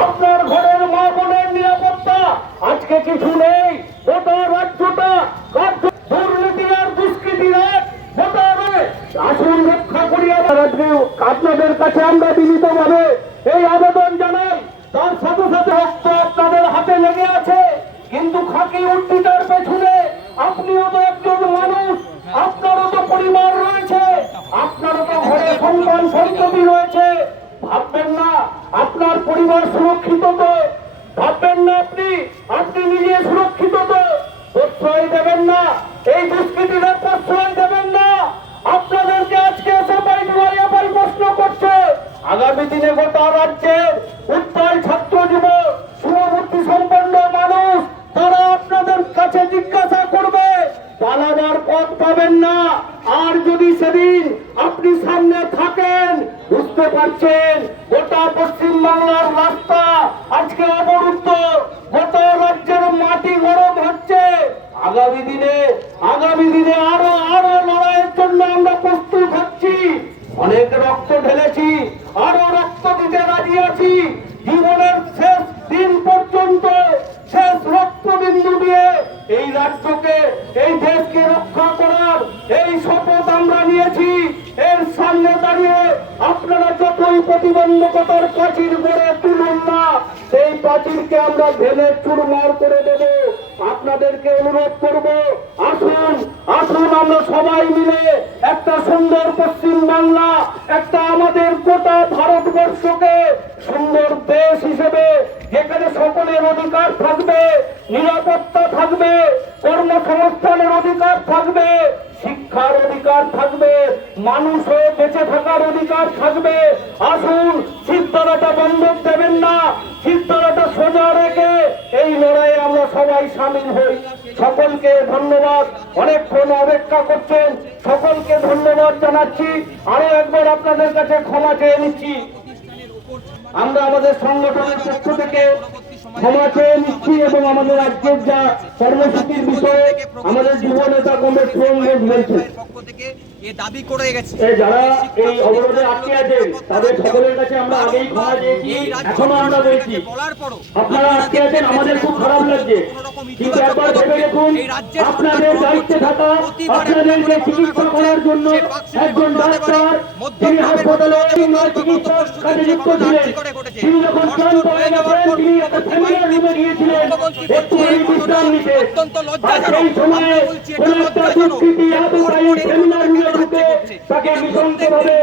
আপনার ঘরের মা বোনের নিরাপত্তা। আজকে কিছু নেই। গোটা রাজ্যটা কার্য দুর্নীতি আর দুষ্কৃতির আসুন রক্ষা করি আমার আজকে আপনাদের কাছে আমরা বিনীতভাবে এই আবেদন জানাই। তার সাথে সাথে রক্ত আপনাদের হাতে লেগে আছে। কিন্তু খাকি উল্টিটার পেছনে আপনিও তো একজন মানুষ। আপনারও ভাববেন না, আপনার পরিবার সুরক্ষিত তো। ভাববেন না আপনি আপনি নিজে সুরক্ষিত তো। প্রশ্রয় দেবেন না, এই দুষ্কৃতীদের প্রশ্রয় দেবেন না। আপনাদেরকে আজকে এসে এবার প্রশ্ন করছে, আগামী দিনে গোটা রাজ্যের উত্তর ছাত্র যুব শুভবুদ্ধি সম্পন্ন মানুষ, তারা আপনাদের কাছে জিজ্ঞাসা করবে, পালাবার পথ পাবেন না। আর যদি সেদিন আপনি সামনে থাকেন, বুঝতে পারছেন, গোটা পশ্চিম বাংলার রাস্তা আজকে অবরুদ্ধ। গোটা রাজ্যের মাটি গরম হচ্ছে। আগামী দিনে আগামী দিনে আরও আরও লড়াইয়ের জন্য আমরা প্রস্তুত হচ্ছি। অনেক রক্ত ঢেলেছি, আরও রক্ত দিতে রাজি আছি। জীবনের শেষ দিন পর্যন্ত, শেষ রক্তবিন্দু দিয়ে এই রাজ্যকে, এই দেশকে রক্ষা করার এই শপথ আমরা নিয়েছি। সামনে দাঁড়িয়ে আপনারা যতই প্রতিবন্ধকতার প্রাচীর গড়ে তুলুন না, সেই প্রাচীরকে আমরা ভেঙে চুরমার করে দেব। আপনাদেরকে অনুরোধ করব, আসুন আসুন আমরা সবাই মিলে একটা সুন্দর পশ্চিম বাংলা, একটা আমাদের গোটা ভারতবর্ষকে সুন্দর দেশ হিসেবে, যেখানে সকলের অধিকার থাকবে, নিরাপত্তা থাকবে, কর্মসংস্থানের অধিকার থাকবে, শিক্ষার অধিকার থাকবে মানুষ হয়ে বেঁচে থাকার অধিকার থাকবে। আসুন, সিদ্ধারাটা বন্ধক দেবেন না। সিদ্ধারাটা সোজা রেখে এই লড়াইয়ে আমরা সবাই সামিল হই। সকলকে ধন্যবাদ। অনেকক্ষণ অপেক্ষা করছেন। সকলকে ধন্যবাদ জানাচ্ছি। আরও একবার আপনাদের কাছে ক্ষমা চেয়ে নিচ্ছি। আমরা আমাদের সংগঠনের পক্ষ থেকে ক্ষমা চেয়ে নিচ্ছি এবং আমাদের রাজ্যের যা কর্মসূচির বিষয়ে আমাদের যুব নেতা কমরেড সুরঙ্গেশ বলছে পক্ষ থেকে এ দাবি করে গেছে। যারা এই অবরোধে আটকে আছে তাদের সকলের কাছে আমরা আগেই ক্ষমা চেয়েছি এখনও আমরা বলছি। সরকারকে বলার পরও আপনারা আটকে আছেন আমাদের খুব খারাপ লাগছে। কিন্তু একবার ভেবে দেখুন আপনাদের দায়িত্বে থাকা আপনাদেরকে চিকিৎসা করার জন্য একজন ডাক্তার তিনি হাসপাতালে নয় চিকিৎসার কাজে যুক্ত ছিলেন। তিনি যখন গেছেন তিনি একটা সেমিনার রুমে গিয়েছিলেন একটুখানি বিশ্রাম নিতে। আর সেই সময়ে কোন একটা দুষ্কৃতী সেমিনার রুমে ঢুকে তাকে নৃশংসভাবে